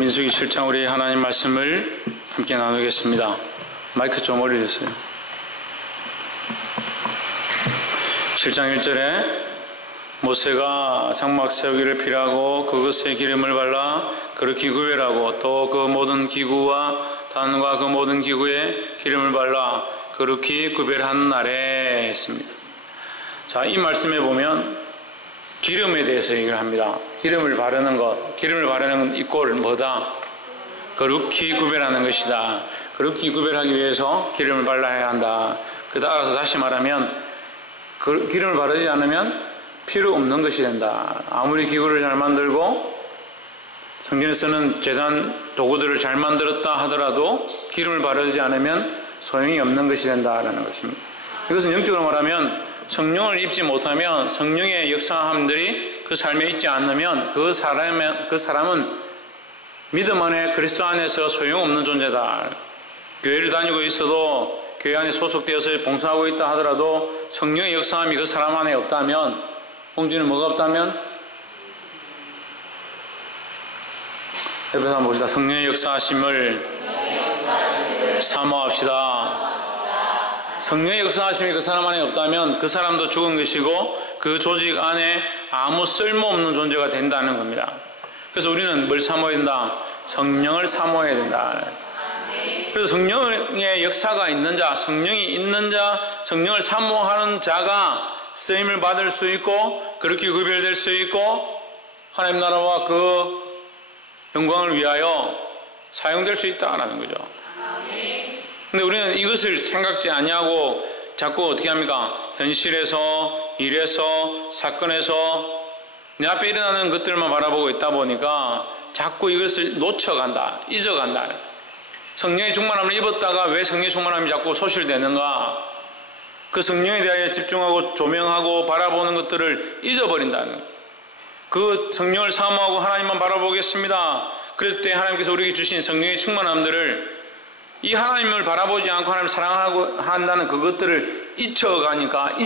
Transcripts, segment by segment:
민수기 7장 우리 하나님 말씀을 함께 나누겠습니다. 마이크 좀 올려주세요. 7장 1절에 모세가 장막 세우기를 필요하고 그것에 기름을 발라 그렇게 구별하고 또 그 모든 기구와 단과 그 모든 기구에 기름을 발라 그렇게 구별한 날에 했습니다. 자, 이 말씀에 보면 기름에 대해서 얘기를 합니다. 기름을 바르는 것, 기름을 바르는 이꼴 뭐다? 그렇게 구별하는 것이다. 그렇게 구별하기 위해서 기름을 발라야 한다. 따라서 다시 말하면 기름을 바르지 않으면 필요 없는 것이 된다. 아무리 기구를 잘 만들고 성경에 쓰는 제단 도구들을 잘 만들었다 하더라도 기름을 바르지 않으면 소용이 없는 것이 된다라는 것입니다. 이것은 영적으로 말하면 성령을 입지 못하면, 성령의 역사함들이 그 삶에 있지 않으면 그 사람은 믿음 안에 그리스도 안에서 소용없는 존재다. 교회를 다니고 있어도 교회 안에 소속되어서 봉사하고 있다 하더라도 성령의 역사함이 그 사람 안에 없다면, 홍주는 뭐가 없다면? 옆에서 한번 봅시다. 성령의 역사하심을 사모합시다. 성령의 역사하심이 그 사람 안에 없다면 그 사람도 죽은 것이고 그 조직 안에 아무 쓸모없는 존재가 된다는 겁니다. 그래서 우리는 뭘 사모해야 된다? 성령을 사모해야 된다. 그래서 성령의 역사가 있는 자, 성령이 있는 자, 성령을 사모하는 자가 쓰임을 받을 수 있고 그렇게 구별될 수 있고 하나님 나라와 그 영광을 위하여 사용될 수 있다는 거죠. 근데 우리는 이것을 생각지 아니하고 자꾸 어떻게 합니까? 현실에서, 일에서, 사건에서 내 앞에 일어나는 것들만 바라보고 있다 보니까 자꾸 이것을 놓쳐간다, 잊어간다. 성령의 충만함을 입었다가 왜 성령의 충만함이 자꾸 소실되는가? 그 성령에 대하여 집중하고 조명하고 바라보는 것들을 잊어버린다는 거예요. 그 성령을 사모하고 하나님만 바라보겠습니다. 그럴 때 하나님께서 우리에게 주신 성령의 충만함들을 이 하나님을 바라보지 않고 하나님을 사랑하고 한다는 그것들을 잊어가니까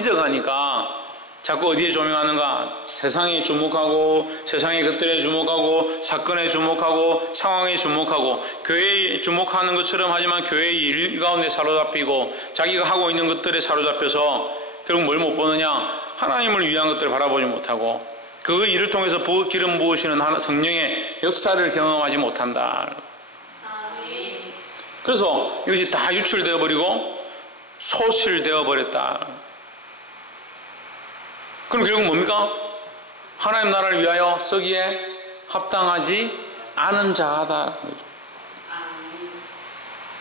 자꾸 어디에 조명하는가? 세상에 주목하고 세상의 것들에 주목하고 사건에 주목하고 상황에 주목하고 교회에 주목하는 것처럼 하지만 교회의 일 가운데 사로잡히고 자기가 하고 있는 것들에 사로잡혀서 결국 뭘 못 보느냐? 하나님을 위한 것들을 바라보지 못하고 그 일을 통해서 기름 부으시는 성령의 역사를 경험하지 못한다. 그래서 이것이 다 유출되어 버리고 소실되어 버렸다. 그럼 결국 뭡니까? 하나님 나라를 위하여 쓰기에 합당하지 않은 자다.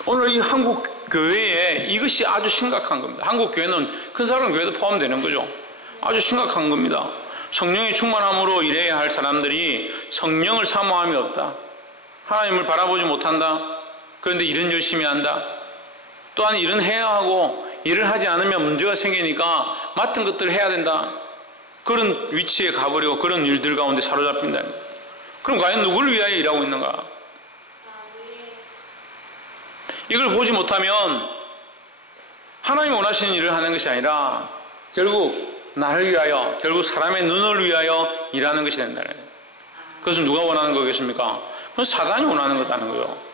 오늘 이 한국 교회에 이것이 아주 심각한 겁니다. 한국 교회는 큰 사람 교회도 포함되는 거죠. 아주 심각한 겁니다. 성령의 충만함으로 일해야 할 사람들이 성령을 사모함이 없다. 하나님을 바라보지 못한다. 그런데 일은 열심히 한다. 또한 일은 해야 하고 일을 하지 않으면 문제가 생기니까 맡은 것들을 해야 된다. 그런 위치에 가버리고 그런 일들 가운데 사로잡힌다. 그럼 과연 누구를 위하여 일하고 있는가? 이걸 보지 못하면 하나님이 원하시는 일을 하는 것이 아니라 결국 나를 위하여, 결국 사람의 눈을 위하여 일하는 것이 된다. 그것은 누가 원하는 거겠습니까? 그건 사단이 원하는 거다는 거예요.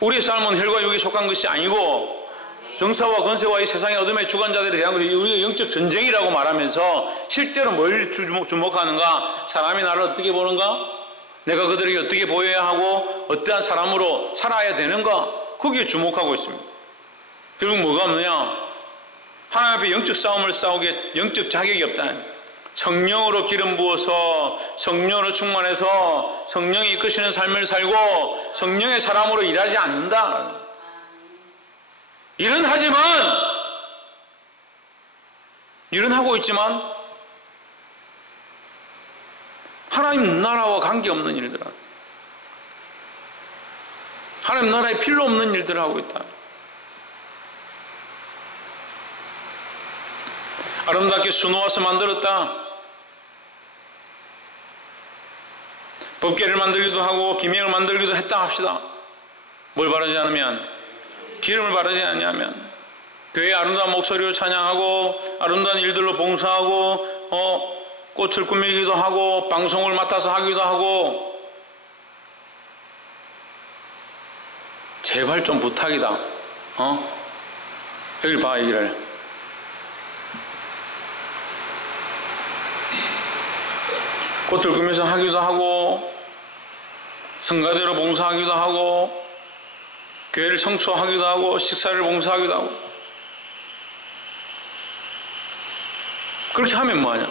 우리의 삶은 혈과 육에 속한 것이 아니고 정사와 권세와 이 세상의 어둠의 주관자들에 대한 것이 우리의 영적 전쟁이라고 말하면서 실제로 뭘 주목하는가? 사람이 나를 어떻게 보는가? 내가 그들에게 어떻게 보여야 하고 어떠한 사람으로 살아야 되는가? 거기에 주목하고 있습니다. 결국 뭐가 없느냐? 하나님 앞에 영적 싸움을 싸우기에 영적 자격이 없다. 성령으로 기름 부어서 성령으로 충만해서 성령이 이끄시는 삶을 살고 성령의 사람으로 일하지 않는다. 일은 하지만, 일은 하고 있지만 하나님 나라와 관계없는 일들, 하나님 나라에 필요 없는 일들을 하고 있다. 아름답게 수놓아서 만들었다. 법궤를 만들기도 하고 기명을 만들기도 했다 합시다. 뭘 바르지 않으면? 기름을 바르지 않으면 교회의 아름다운 목소리로 찬양하고 아름다운 일들로 봉사하고 꽃을 꾸미기도 하고 방송을 맡아서 하기도 하고 제발 좀 부탁이다. 여길 봐, 여기를. 꽃을 꾸면서 하기도 하고, 성가대로 봉사하기도 하고, 교회를 청소하기도 하고, 식사를 봉사하기도 하고. 그렇게 하면 뭐하냐?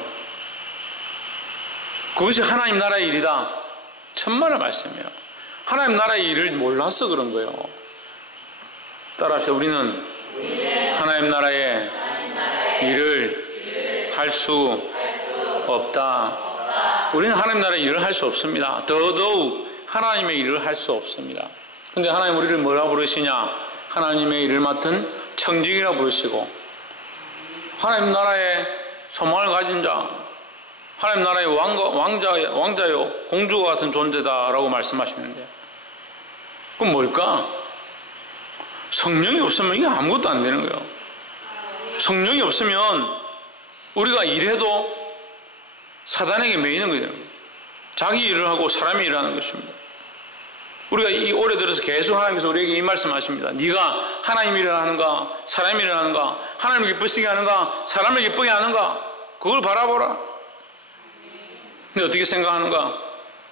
그것이 하나님 나라의 일이다. 천만의 말씀이에요. 하나님 나라의 일을 몰라서 그런 거예요. 따라합시다. 우리는 하나님 나라의 일을 할 수 없다. 우리는 하나님 나라의 일을 할 수 없습니다. 더더욱 하나님의 일을 할 수 없습니다. 근데 하나님 우리를 뭐라 부르시냐? 하나님의 일을 맡은 청직이라 부르시고, 하나님 나라의 소망을 가진 자, 하나님 나라의 왕자요, 공주와 같은 존재다라고 말씀하시는데, 그럼 뭘까? 성령이 없으면 이게 아무것도 안 되는 거예요. 성령이 없으면 우리가 일해도 사단에게 매이는 거예요. 자기 일을 하고 사람이 일하는 것입니다. 우리가 이 올해 들어서 계속 하나님께서 우리에게 이 말씀하십니다. 네가 하나님 일을 하는가, 사람 일을 하는가, 하나님을 기쁘시게 하는가, 사람을 기쁘게 하는가, 그걸 바라보라. 근데 어떻게 생각하는가?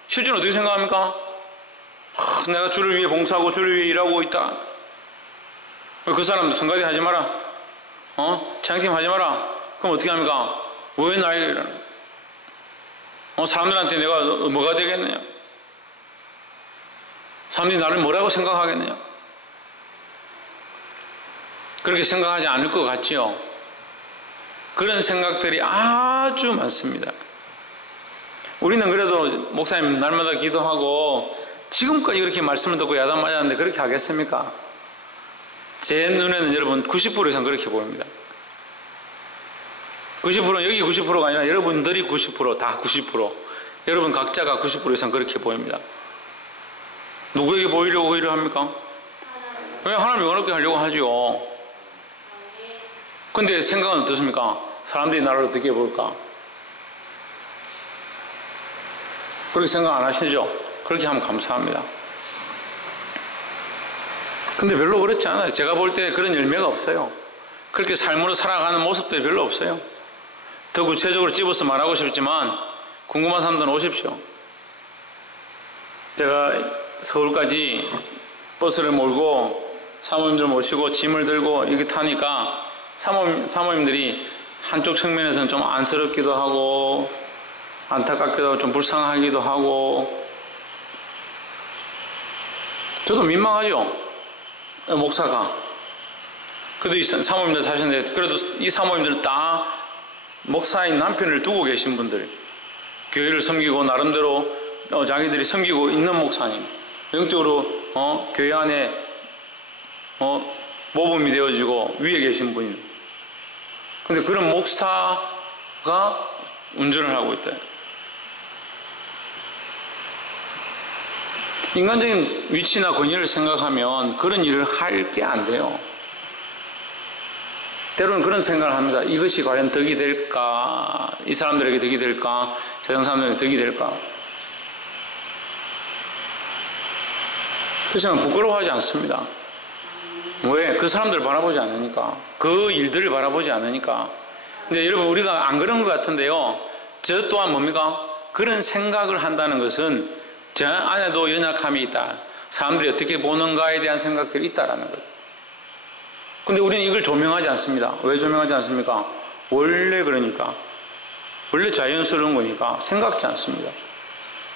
실제로 어떻게 생각합니까? 내가 주를 위해 봉사하고 주를 위해 일하고 있다. 그 사람 성가대 하지 마라. 찬양팀 하지 마라. 그럼 어떻게 합니까? 왜 나에게 이러는? 사람들한테 내가 뭐가 되겠느냐? 사람들이 나를 뭐라고 생각하겠느냐? 그렇게 생각하지 않을 것 같지요? 그런 생각들이 아주 많습니다. 우리는 그래도 목사님 날마다 기도하고 지금까지 그렇게 말씀을 듣고 야단 맞았는데 그렇게 하겠습니까? 제 눈에는 여러분 90% 이상 그렇게 보입니다. 90%는 여기 90%가 아니라 여러분들이 90%, 다 90%. 여러분 각자가 90% 이상 그렇게 보입니다. 누구에게 보이려고 일을 합니까? 왜 하나님이 원없게 하려고 하죠. 근데 생각은 어떻습니까? 사람들이 나를 어떻게 볼까? 그렇게 생각 안 하시죠? 그렇게 하면 감사합니다. 근데 별로 그렇지 않아요. 제가 볼 때 그런 열매가 없어요. 그렇게 삶으로 살아가는 모습들이 별로 없어요. 더 구체적으로 집어서 말하고 싶지만 궁금한 사람들은 오십시오. 제가 서울까지 버스를 몰고 사모님들 모시고 짐을 들고 이렇게 타니까 사모님들이 한쪽 측면에서는 좀 안쓰럽기도 하고 안타깝기도 하고 좀 불쌍하기도 하고 저도 민망하죠. 목사가. 그래도 이 사모님들 사셨는데 그래도 이 사모님들은 다 목사인 남편을 두고 계신 분들, 교회를 섬기고 나름대로 자기들이 섬기고 있는 목사님, 영적으로 교회 안에 모범이 되어지고 위에 계신 분이. 근데 그런 목사가 운전을 하고 있다. 인간적인 위치나 권위를 생각하면 그런 일을 할 게 안 돼요. 때로는 그런 생각을 합니다. 이것이 과연 덕이 될까? 이 사람들에게 덕이 될까? 세상 사람들에게 덕이 될까? 그 생각은 부끄러워하지 않습니다. 왜? 그 사람들을 바라보지 않으니까. 그 일들을 바라보지 않으니까. 근데 여러분 우리가 안 그런 것 같은데요. 저 또한 뭡니까? 그런 생각을 한다는 것은 저 안에도 연약함이 있다. 사람들이 어떻게 보는가에 대한 생각들이 있다라는 거예요. 근데 우리는 이걸 조명하지 않습니다. 왜 조명하지 않습니까? 원래 그러니까. 원래 자연스러운 거니까 생각지 않습니다.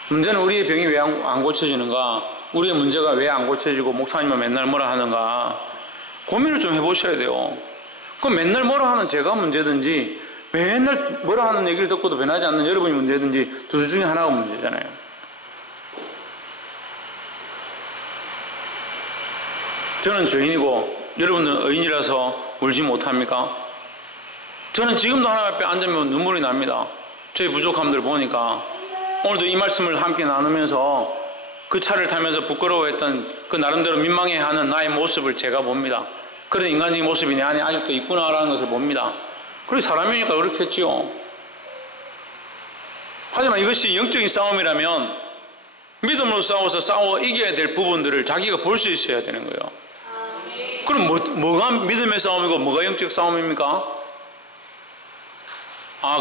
문제는 우리의 병이 왜 안 고쳐지는가? 우리의 문제가 왜 안 고쳐지고 목사님은 맨날 뭐라 하는가? 고민을 좀 해보셔야 돼요. 그럼 맨날 뭐라 하는 제가 문제든지 맨날 뭐라 하는 얘기를 듣고도 변하지 않는 여러분이 문제든지 둘 중에 하나가 문제잖아요. 저는 죄인이고 여러분들은 의인이라서 울지 못합니까? 저는 지금도 하나님 앞에 앉으면 눈물이 납니다. 저희 부족함들 보니까. 오늘도 이 말씀을 함께 나누면서 그 차를 타면서 부끄러워했던 그 나름대로 민망해하는 나의 모습을 제가 봅니다. 그런 인간적인 모습이 내 안에 아직도 있구나라는 것을 봅니다. 그리고 사람이니까 그렇겠지요. 하지만 이것이 영적인 싸움이라면 믿음으로 싸워서 싸워 이겨야 될 부분들을 자기가 볼 수 있어야 되는 거예요. 그럼 뭐가 믿음의 싸움이고 뭐가 영적 싸움입니까?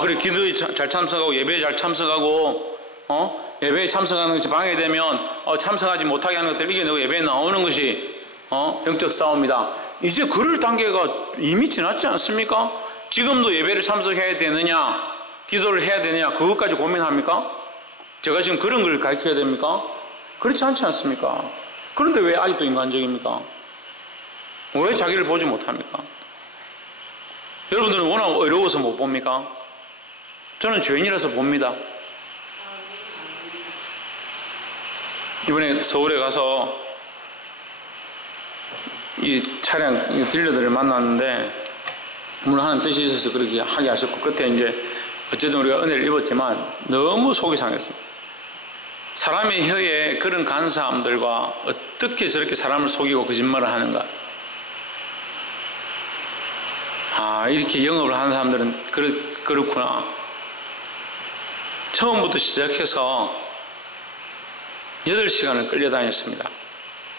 그래 기도에 잘 참석하고 예배에 잘 참석하고 예배에 참석하는 것이 방해되면 참석하지 못하게 하는 것들을 이겨내고 예배에 나오는 것이 영적 싸움이다. 이제 그럴 단계가 이미 지났지 않습니까? 지금도 예배를 참석해야 되느냐 기도를 해야 되느냐 그것까지 고민합니까? 제가 지금 그런 걸 가르쳐야 됩니까? 그렇지 않지 않습니까? 그런데 왜 아직도 인간적입니까? 왜 자기를 보지 못합니까? 여러분들은 워낙 어려워서 못 봅니까? 저는 죄인이라서 봅니다. 이번에 서울에 가서 이 차량 딜러들을 만났는데 물론 하나님 뜻이 있어서 그렇게 하게 하셨고 그때 이제 어쨌든 우리가 은혜를 입었지만 너무 속이 상했습니다. 사람의 혀에 그런 간사함들과 어떻게 저렇게 사람을 속이고 거짓말을 하는가. 이렇게 영업을 하는 사람들은 그렇구나. 처음부터 시작해서 8시간을 끌려다녔습니다.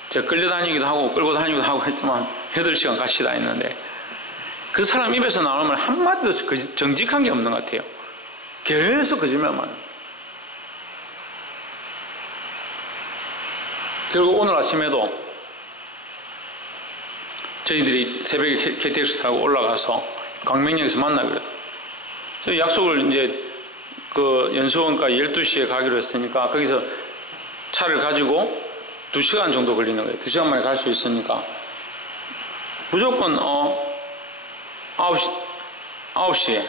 제가 끌려다니기도 하고 끌고 다니기도 하고 했지만 8시간 같이 다녔는데 그 사람 입에서 나오면 한마디도 정직한 게 없는 것 같아요. 계속 거짓말만. 결국 오늘 아침에도 저희들이 새벽에 KTX 타고 올라가서 광명역에서 만나기로 했어요. 저희 약속을 이제 그 연수원가 12시에 가기로 했으니까 거기서 차를 가지고 2시간 정도 걸리는 거예요. 2시간 만에 갈 수 있으니까 무조건 9시에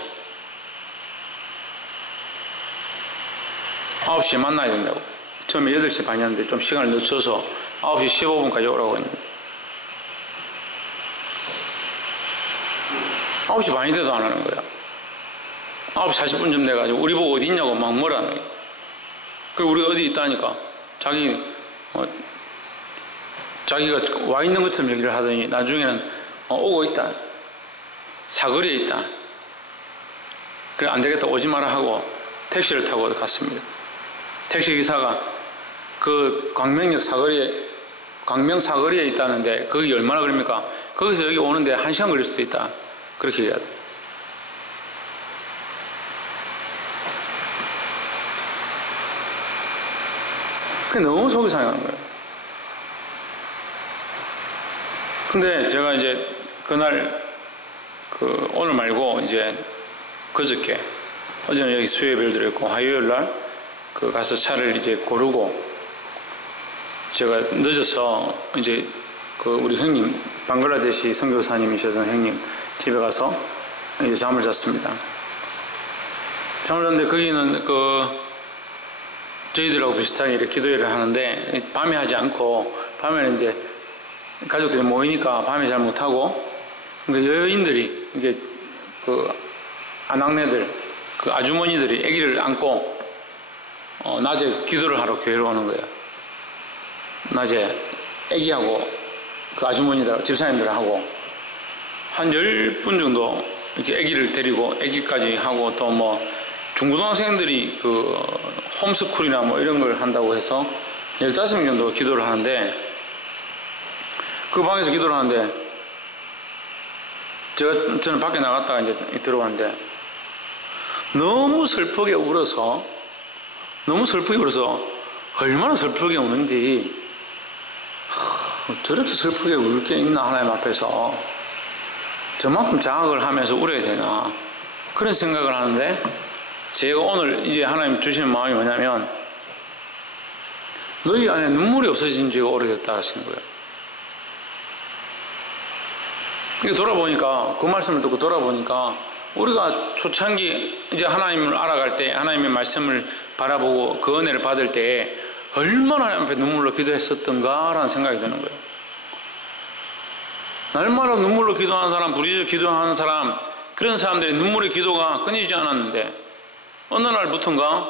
만나야 된다고. 처음에 8시 반이었는데 좀 시간을 늦춰서 9시 15분까지 오라고 했는데 9시 반이 돼도 안 하는 거야. 9시 40분쯤 돼가지고 우리 보고 어디 있냐고 막 뭐라는 거야. 그리고 우리가 어디 있다니까 자기가 와 있는 것처럼 얘기를 하더니 나중에는 오고 있다. 사거리에 있다. 그래 안 되겠다 오지 마라 하고 택시를 타고 갔습니다. 택시 기사가 그 광명 사거리에 있다는데 거기 얼마나 걸립니까? 거기서 여기 오는데 1시간 걸릴 수도 있다. 그렇게 얘기하다. 그게 너무 속이 상하는 거예요. 근데 제가 이제 그날 오늘 말고 이제 그저께 어제는 여기 수요예배를 드렸고 화요일 날 가서 차를 이제 고르고 제가 늦어서 이제 우리 형님 방글라데시 선교사님이셨던 형님 집에 가서 이제 잠을 잤습니다. 잠을 잤는데 거기는 저희들하고 비슷하게 이렇게 기도회를 하는데 밤에 하지 않고 밤에는 이제 가족들이 모이니까 밤에 잘 못하고 그러니까 여인들이 이게 아낙네들 아주머니들이 아기를 안고 낮에 기도를 하러 교회로 오는 거예요. 낮에 아기하고 아주머니들 집사님들하고 한 10분 정도 이렇게 아기를 데리고 아기까지 하고 또 뭐 중고등학생들이 홈스쿨이나 뭐 이런 걸 한다고 해서 15명 정도 기도를 하는데 그 방에서 기도를 하는데 저는 밖에 나갔다가 이제 들어왔는데 너무 슬프게 울어서 얼마나 슬프게 우는지 저렇게 슬프게 울 게 있나 하나님 앞에서 저만큼 자학을 하면서 울어야 되나 그런 생각을 하는데 제가 오늘 이제 하나님 주시는 마음이 뭐냐면 너희 안에 눈물이 없어진 지가 오래됐다 하시는 거예요. 이게 돌아보니까 그 말씀을 듣고 돌아보니까 우리가 초창기 이제 하나님을 알아갈 때 하나님의 말씀을 바라보고 그 은혜를 받을 때 얼마나 하나님 앞에 눈물로 기도했었던가라는 생각이 드는 거예요. 날마다 눈물로 기도하는 사람, 부르짖어 기도하는 사람, 그런 사람들의 눈물의 기도가 끊이지 않았는데 어느 날부터인가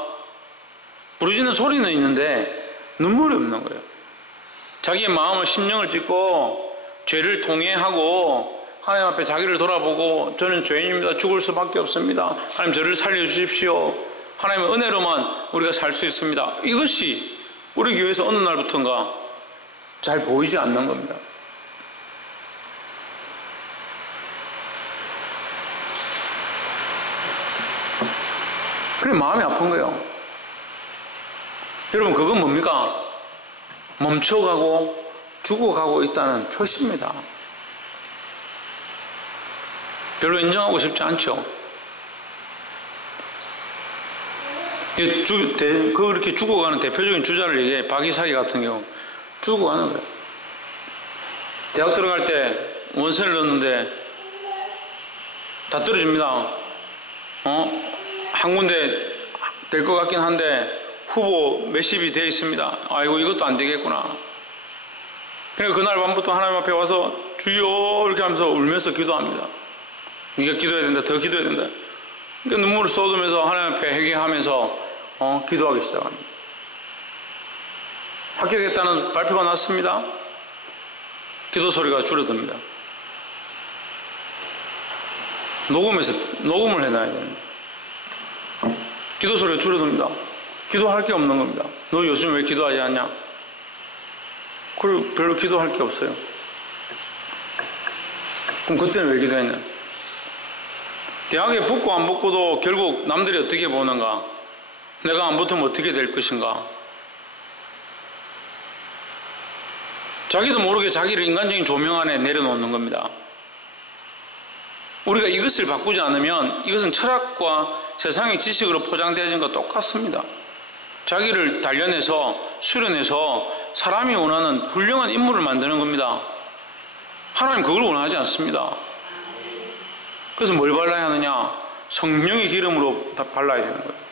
부르짖는 소리는 있는데 눈물이 없는 거예요. 자기의 마음을 심령을 찢고 죄를 통회하고 하나님 앞에 자기를 돌아보고 저는 죄인입니다. 죽을 수밖에 없습니다. 하나님 저를 살려주십시오. 하나님의 은혜로만 우리가 살 수 있습니다. 이것이 우리 교회에서 어느 날부터인가 잘 보이지 않는 겁니다. 그래 마음이 아픈 거예요. 여러분 그건 뭡니까? 멈춰가고 죽어가고 있다는 표시입니다. 별로 인정하고 싶지 않죠. 그렇게 죽어가는 대표적인 주자를 얘기해. 박이사기 같은 경우 죽어가는 거예요. 대학 들어갈 때 원서를 넣었는데 다 떨어집니다. 한 군데 될 것 같긴 한데 후보 몇십이 되어 있습니다. 아이고 이것도 안 되겠구나. 그러니까 그날 밤부터 하나님 앞에 와서 주여 이렇게 하면서 울면서 기도합니다. 네가 기도해야 된다. 더 기도해야 된다. 그러니까 눈물을 쏟으면서 하나님 앞에 회개하면서 기도하기 시작합니다. 합격했다는 발표가 났습니다. 기도 소리가 줄어듭니다. 녹음을 해놔야 됩니다. 기도 소리가 줄어듭니다. 기도할 게 없는 겁니다. 너 요즘 왜 기도하지 않냐? 그리고 별로 기도할 게 없어요. 그럼 그때는 왜 기도했냐? 대학에 붙고 안 붙고도 결국 남들이 어떻게 보는가? 내가 안 붙으면 어떻게 될 것인가? 자기도 모르게 자기를 인간적인 조명 안에 내려놓는 겁니다. 우리가 이것을 바꾸지 않으면 이것은 철학과 세상의 지식으로 포장되어진 것과 똑같습니다. 자기를 단련해서 수련해서 사람이 원하는 훌륭한 인물을 만드는 겁니다. 하나님 그걸 원하지 않습니다. 그래서 뭘 발라야 하느냐? 성령의 기름으로 다 발라야 되는 거예요.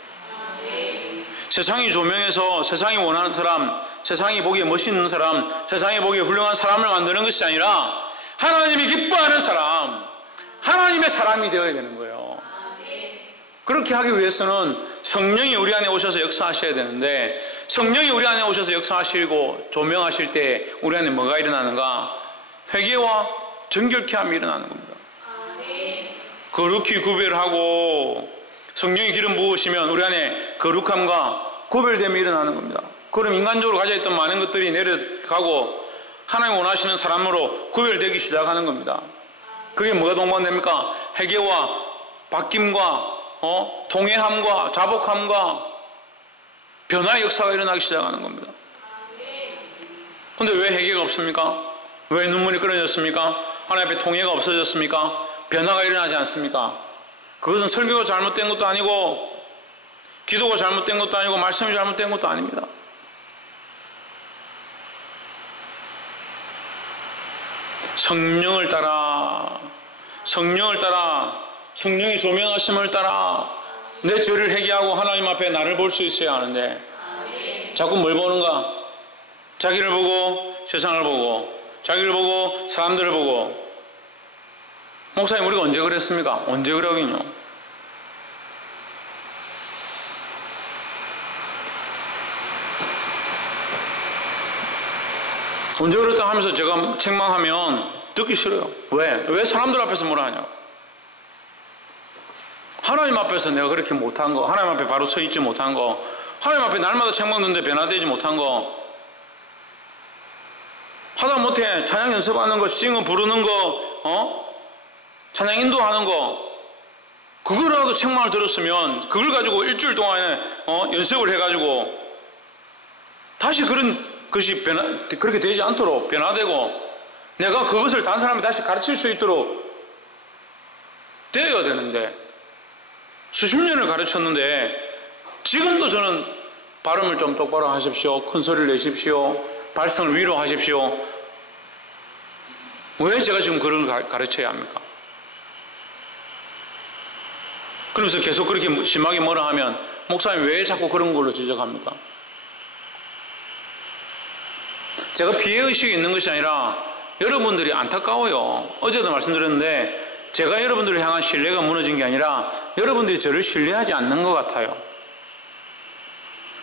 세상이 조명해서 세상이 원하는 사람, 세상이 보기에 멋있는 사람, 세상이 보기에 훌륭한 사람을 만드는 것이 아니라 하나님이 기뻐하는 사람, 하나님의 사람이 되어야 되는 거예요. 그렇게 하기 위해서는 성령이 우리 안에 오셔서 역사하셔야 되는데, 성령이 우리 안에 오셔서 역사하시고 조명하실 때 우리 안에 뭐가 일어나는가? 회개와 정결케 함이 일어나는 겁니다. 거룩히 구별하고 성령의 기름 부으시면 우리 안에 거룩함과 구별됨이 일어나는 겁니다. 그럼 인간적으로 가져있던 많은 것들이 내려가고 하나님 원하시는 사람으로 구별되기 시작하는 겁니다. 그게 뭐가 동반됩니까? 회개와 바뀜과 동해함과 자복함과 변화의 역사가 일어나기 시작하는 겁니다. 그런데 왜 회개가 없습니까? 왜 눈물이 끊어졌습니까? 하나님 앞에 통해가 없어졌습니까? 변화가 일어나지 않습니까? 그것은 설교가 잘못된 것도 아니고 기도가 잘못된 것도 아니고 말씀이 잘못된 것도 아닙니다. 성령을 따라 성령의 조명하심을 따라 내 죄를 회개하고 하나님 앞에 나를 볼 수 있어야 하는데 자꾸 뭘 보는가? 자기를 보고 세상을 보고 자기를 보고 사람들을 보고. 목사님 우리가 언제 그랬습니까? 언제 그러긴요. 언제 그랬다 하면서 제가 책망하면 듣기 싫어요. 왜 사람들 앞에서 뭐라 하냐고. 하나님 앞에서 내가 그렇게 못한 거, 하나님 앞에 바로 서 있지 못한 거, 하나님 앞에 날마다 책망 듣는데 변화되지 못한 거, 하다못해 찬양 연습하는 거, 싱어 부르는 거, 찬양 인도하는 거, 그거라도 책망을 들었으면 그걸 가지고 일주일 동안에 연습을 해가지고 다시 그런 것이 그렇게 되지 않도록 변화되고 내가 그것을 다른 사람이 다시 가르칠 수 있도록 되어야 되는데, 수십 년을 가르쳤는데 지금도 저는 발음을 좀 똑바로 하십시오, 큰 소리를 내십시오, 발성을 위로하십시오. 왜 제가 지금 그런 걸 가르쳐야 합니까? 그러면서 계속 그렇게 심하게 뭐라 하면 목사님 왜 자꾸 그런 걸로 지적합니까? 제가 피해의식이 있는 것이 아니라 여러분들이 안타까워요. 어제도 말씀드렸는데 제가 여러분들을 향한 신뢰가 무너진 게 아니라 여러분들이 저를 신뢰하지 않는 것 같아요.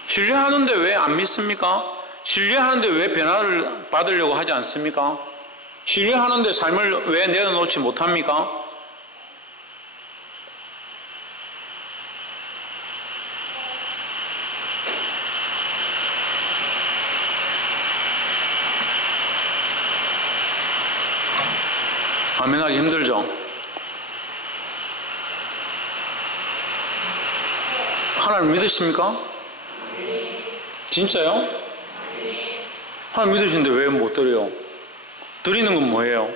신뢰하는데 왜 안 믿습니까? 신뢰하는데 왜 변화를 받으려고 하지 않습니까? 신뢰하는데 삶을 왜 내려놓지 못합니까? 아멘하기 힘들죠? 하나님 믿으십니까? 진짜요? 하나님 믿으시는데 왜 못 드려요? 드리는 건 뭐예요?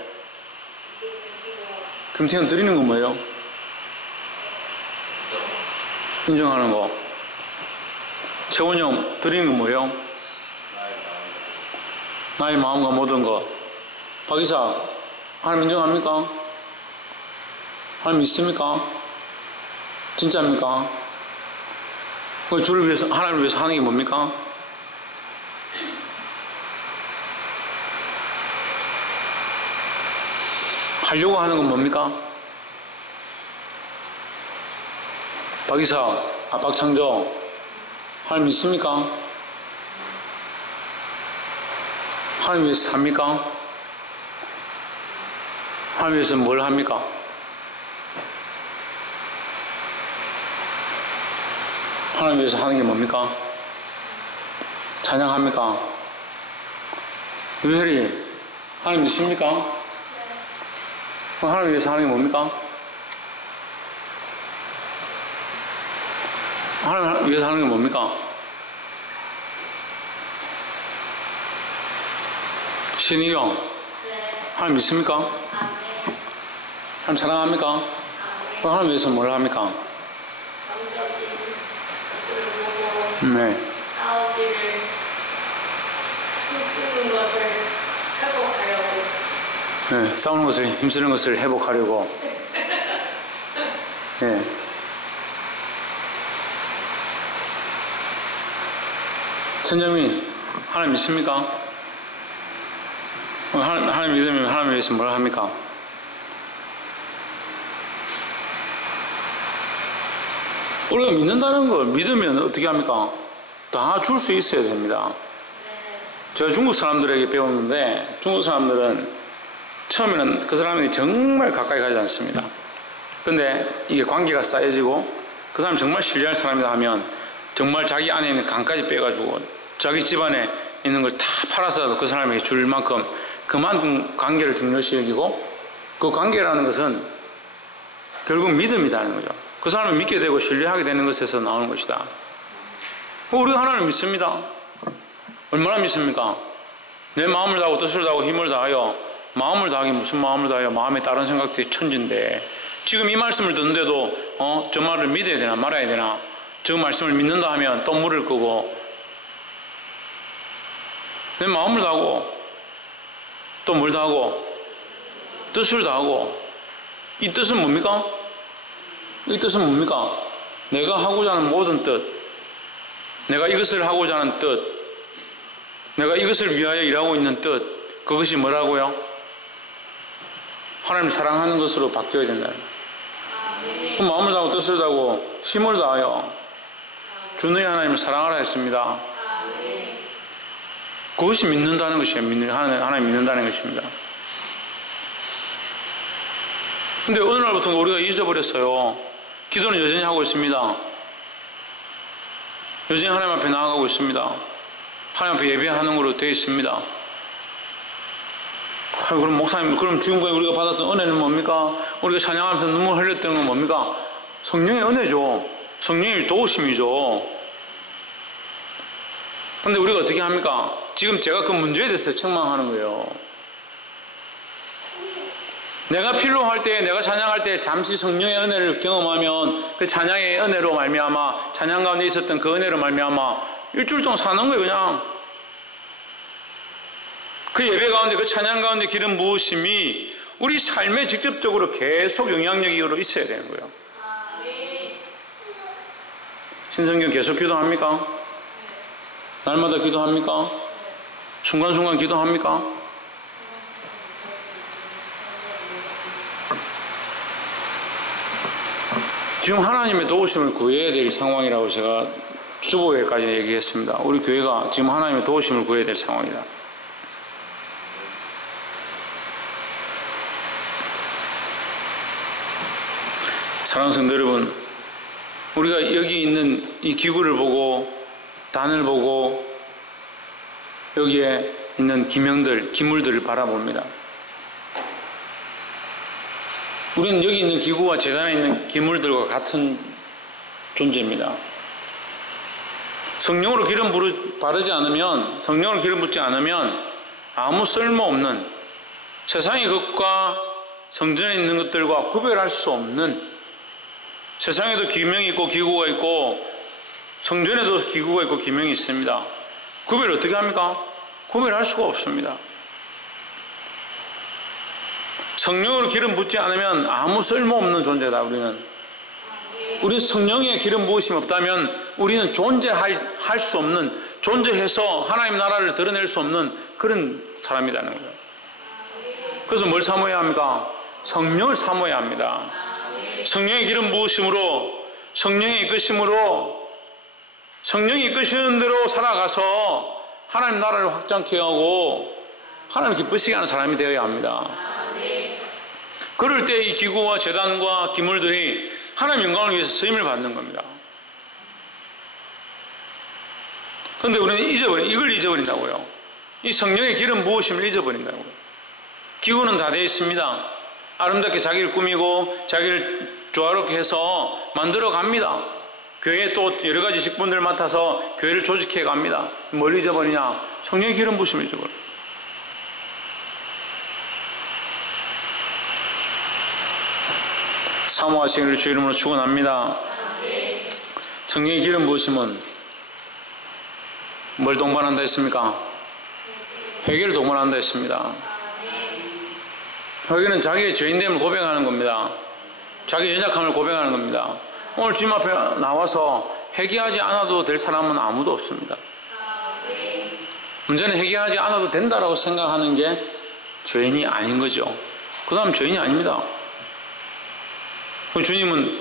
금태현 드리는 건 뭐예요? 인정하는 거. 재원이 형 드리는 건 뭐예요? 나의 마음과 모든 것. 박이사, 하나님 인정합니까? 하나님 믿습니까? 진짜입니까? 그 주를 위해서, 하나님을 위해서 하는 게 뭡니까? 하려고 하는 건 뭡니까? 박이사, 박창조, 하나님 믿습니까? 하나님 위해서 삽니까? 하나님 위해서 뭘 합니까? 하나님 위해서 하는 게 뭡니까? 찬양합니까? 유혜리, 하나님 믿습니까? 하나님 위해서 하는 게 뭡니까? 하나님 위해서 하는 게 뭡니까? 신이요? 하나님 믿습니까? 하나님 사랑합니까? 하나님 위해서 뭘 합니까? 네. 네, 싸우는 것을, 힘쓰는 것을 회복하려고. 네. 천정민, 하나님 믿습니까? 하나님 믿으면 하나님 위해서 뭘 합니까? 우리가 믿는다는 걸 믿으면 어떻게 합니까? 다 줄 수 있어야 됩니다. 제가 중국 사람들에게 배웠는데 중국 사람들은 처음에는 그 사람이 정말 가까이 가지 않습니다. 근데 이게 관계가 쌓여지고 그 사람이 정말 신뢰할 사람이다 하면 정말 자기 안에 있는 간까지 빼가지고 자기 집안에 있는 걸 다 팔아서라도 그 사람에게 줄 만큼 그만큼 관계를 중요시 여기고 그 관계라는 것은 결국 믿음이라는 거죠. 그 사람을 믿게 되고 신뢰하게 되는 것에서 나오는 것이다. 우리가 하나님을 믿습니다. 얼마나 믿습니까? 내 마음을 다하고 뜻을 다하고 힘을 다하여 마음을 다하기 무슨 마음을 다하여 마음에 다른 생각들이 천진데 지금 이 말씀을 듣는데도 저 말을 믿어야 되나 말아야 되나 저 말씀을 믿는다 하면 또 물을 끄고 내 마음을 다하고 또 뭘 다하고 뜻을 다하고 이 뜻은 뭡니까? 이 뜻은 뭡니까? 내가 하고자 하는 모든 뜻, 내가 이것을 하고자 하는 뜻, 내가 이것을 위하여 일하고 있는 뜻, 그것이 뭐라고요? 하나님을 사랑하는 것으로 바뀌어야 된다. 그 마음을 다하고 뜻을 다하고 힘을 다하여 주 너희 하나님을 사랑하라 했습니다. 그것이 믿는다는 것이에요. 하나님 믿는다는 것입니다. 근데 어느 날부터 우리가 잊어버렸어요. 기도는 여전히 하고 있습니다. 여전히 하나님 앞에 나아가고 있습니다. 하나님 앞에 예배하는 걸로 되어 있습니다. 그럼 목사님, 그럼 지금까지 우리가 받았던 은혜는 뭡니까? 우리가 찬양하면서 눈물 흘렸던 건 뭡니까? 성령의 은혜죠. 성령의 도우심이죠. 근데 우리가 어떻게 합니까? 지금 제가 그 문제에 대해서 책망하는 거예요. 내가 필요할 때, 내가 찬양할 때 잠시 성령의 은혜를 경험하면 그 찬양의 은혜로 말미암아 찬양 가운데 있었던 그 은혜로 말미암아 일주일 동안 사는 거예요. 그냥 그 예배 가운데 그 찬양 가운데 기름 부으심이 우리 삶에 직접적으로 계속 영향력으로 있어야 되는 거예요. 신성경 계속 기도합니까? 날마다 기도합니까? 순간순간 기도합니까? 지금 하나님의 도우심을 구해야 될 상황이라고 제가 주보회까지 얘기했습니다. 우리 교회가 지금 하나님의 도우심을 구해야 될 상황이다. 사랑하는 성도 여러분, 우리가 여기 있는 이 기구를 보고 단을 보고 여기에 있는 기명들, 기물들을 바라봅니다. 우리는 여기 있는 기구와 재단에 있는 기물들과 같은 존재입니다. 성령으로 기름 바르지 않으면, 성령으로 기름 붓지 않으면 아무 쓸모없는, 세상의 것과 성전에 있는 것들과 구별할 수 없는, 세상에도 기명이 있고 기구가 있고 성전에도 기구가 있고 기명이 있습니다. 구별을 어떻게 합니까? 구별할 수가 없습니다. 성령으로 기름 붓지 않으면 아무 쓸모없는 존재다. 우리는 성령의 기름 부으심이 없다면 우리는 존재할 수 없는, 존재해서 하나님 나라를 드러낼 수 없는 그런 사람이라는 거예요. 그래서 뭘 사모해야 합니까? 성령을 사모해야 합니다. 성령의 기름 부으심으로, 성령의 이끄심으로, 성령이 이끄시는 대로 살아가서 하나님 나라를 확장케 하고 하나님 기쁘시게 하는 사람이 되어야 합니다. 그럴 때 이 기구와 제단과 기물들이 하나님 영광을 위해서 쓰임을 받는 겁니다. 그런데 우리는 이걸 잊어버린다고요. 이 성령의 기름 부으심을 잊어버린다고요. 기구는 다 되어 있습니다. 아름답게 자기를 꾸미고 자기를 조화롭게 해서 만들어 갑니다. 교회에 또 여러 가지 직분들을 맡아서 교회를 조직해 갑니다. 뭘 잊어버리냐? 성령의 기름 부으심을 잊어버려요. 사모하시기를 주 이름으로 축원합니다. 성령의 기름 부으심은 뭘 동반한다 했습니까? 회개를 동반한다 했습니다. 회개는 자기의 죄인됨을 고백하는 겁니다. 자기의 연약함을 고백하는 겁니다. 오늘 주님 앞에 나와서 회개하지 않아도 될 사람은 아무도 없습니다. 문제는 회개하지 않아도 된다라고 생각하는 게 죄인이 아닌 거죠. 그 사람은 죄인이 아닙니다. 주님은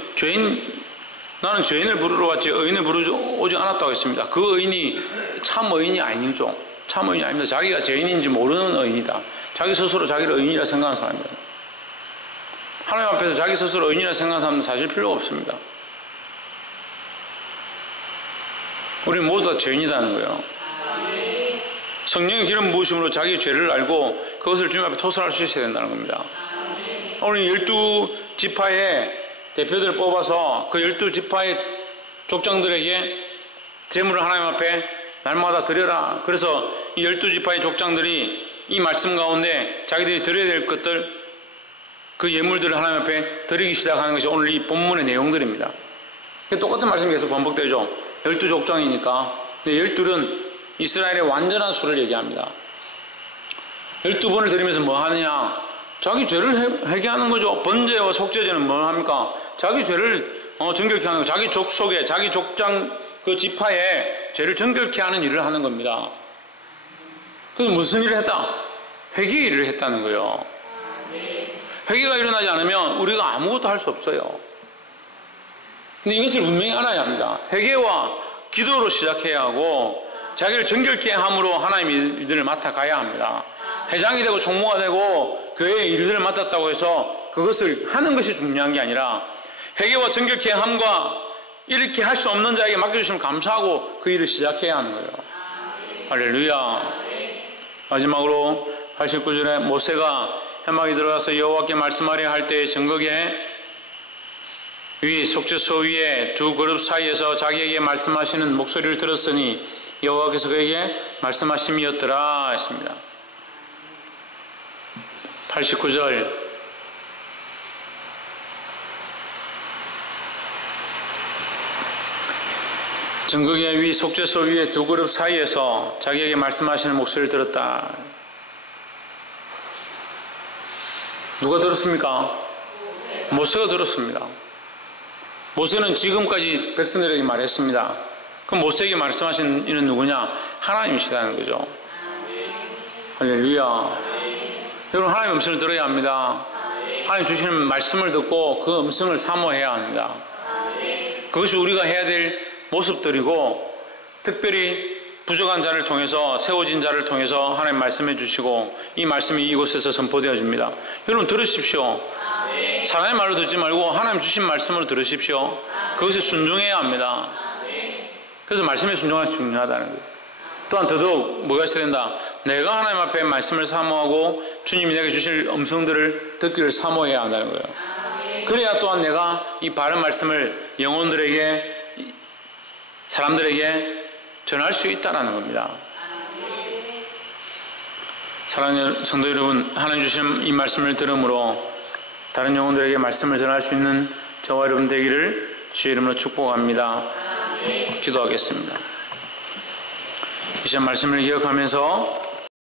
나는 죄인을 부르러 왔지 의인을 부르러 오지 않았다고 했습니다. 그 의인이 참 의인이 아니죠. 참 의인이 아닙니다. 자기가 죄인인지 모르는 의인이다. 자기 스스로 자기를 의인이라 생각하는 사람입니다. 하나님 앞에서 자기 스스로 의인이라 생각하는 사람은 사실 필요가 없습니다. 우리는 모두 다 죄인이라는 거예요. 성령의 기름 부으심으로 자기의 죄를 알고 그것을 주님 앞에 토설할 수 있어야 된다는 겁니다. 오늘 12지파의 대표들을 뽑아서 그 12지파의 족장들에게 제물을 하나님 앞에 날마다 드려라. 그래서 이 12지파의 족장들이 이 말씀 가운데 자기들이 드려야 될 것들, 그 예물들을 하나님 앞에 드리기 시작하는 것이 오늘 이 본문의 내용들입니다. 똑같은 말씀이 계속 반복되죠. 12족장이니까. 근데 12은 이스라엘의 완전한 수를 얘기합니다. 12번을 드리면서 뭐 하느냐? 자기 죄를 회개하는 거죠. 번제와 속죄제는 뭘 합니까? 자기 죄를 정결케 하는 거. 자기 족속에, 자기 족장 그 지파에 죄를 정결케 하는 일을 하는 겁니다. 그래서 무슨 일을 했다? 회개 일을 했다는 거예요. 회개가 일어나지 않으면 우리가 아무것도 할 수 없어요. 근데 이것을 분명히 알아야 합니다. 회개와 기도로 시작해야 하고 자기를 정결케 함으로 하나님의 일들을 맡아가야 합니다. 회장이 되고 총무가 되고 교회의 일들을 맡았다고 해서 그것을 하는 것이 중요한 게 아니라 회개와 정결케 함과 이렇게 할 수 없는 자에게 맡겨주시면 감사하고 그 일을 시작해야 하는 거예요. 할렐루야. 마지막으로 89절에 모세가 회막에 들어가서 여호와께 말씀하려 할 때의 정거에 위 속죄소 위에 두 그룹 사이에서 자기에게 말씀하시는 목소리를 들었으니 여호와께서 그에게 말씀하심이었더라 했습니다. 89절 정거의 위 속죄소 위에 두 그룹 사이에서 자기에게 말씀하시는 목소리를 들었다. 누가 들었습니까? 모세가 들었습니다. 모세는 지금까지 백성들에게 말했습니다. 그럼 모세에게 말씀하신 이는 누구냐? 하나님이시다는 거죠. 할렐루야. 여러분, 하나님의 음성을 들어야 합니다. 하나님 주시는 말씀을 듣고 그 음성을 사모해야 합니다. 그것이 우리가 해야 될 모습들이고, 특별히 부족한 자를 통해서, 세워진 자를 통해서 하나님 말씀해 주시고 이 말씀이 이곳에서 선포되어 줍니다. 여러분 들으십시오. 사람의 말로 듣지 말고 하나님 주신 말씀으로 들으십시오. 그것에 순종해야 합니다. 그래서 말씀에 순종하는 것이 중요하다는 거예요. 또한 더더욱 뭐가 있어야 된다? 내가 하나님 앞에 말씀을 사모하고 주님이 내게 주실 음성들을 듣기를 사모해야 한다는 거예요. 그래야 또한 내가 이 바른 말씀을 영혼들에게, 사람들에게 전할 수 있다는 겁니다. 사랑하는 성도 여러분, 하나님 주신 이 말씀을 들음으로 다른 영혼들에게 말씀을 전할 수 있는 저와 여러분 되기를 주의 이름으로 축복합니다. 기도하겠습니다. 이 시간 말씀을 기억하면서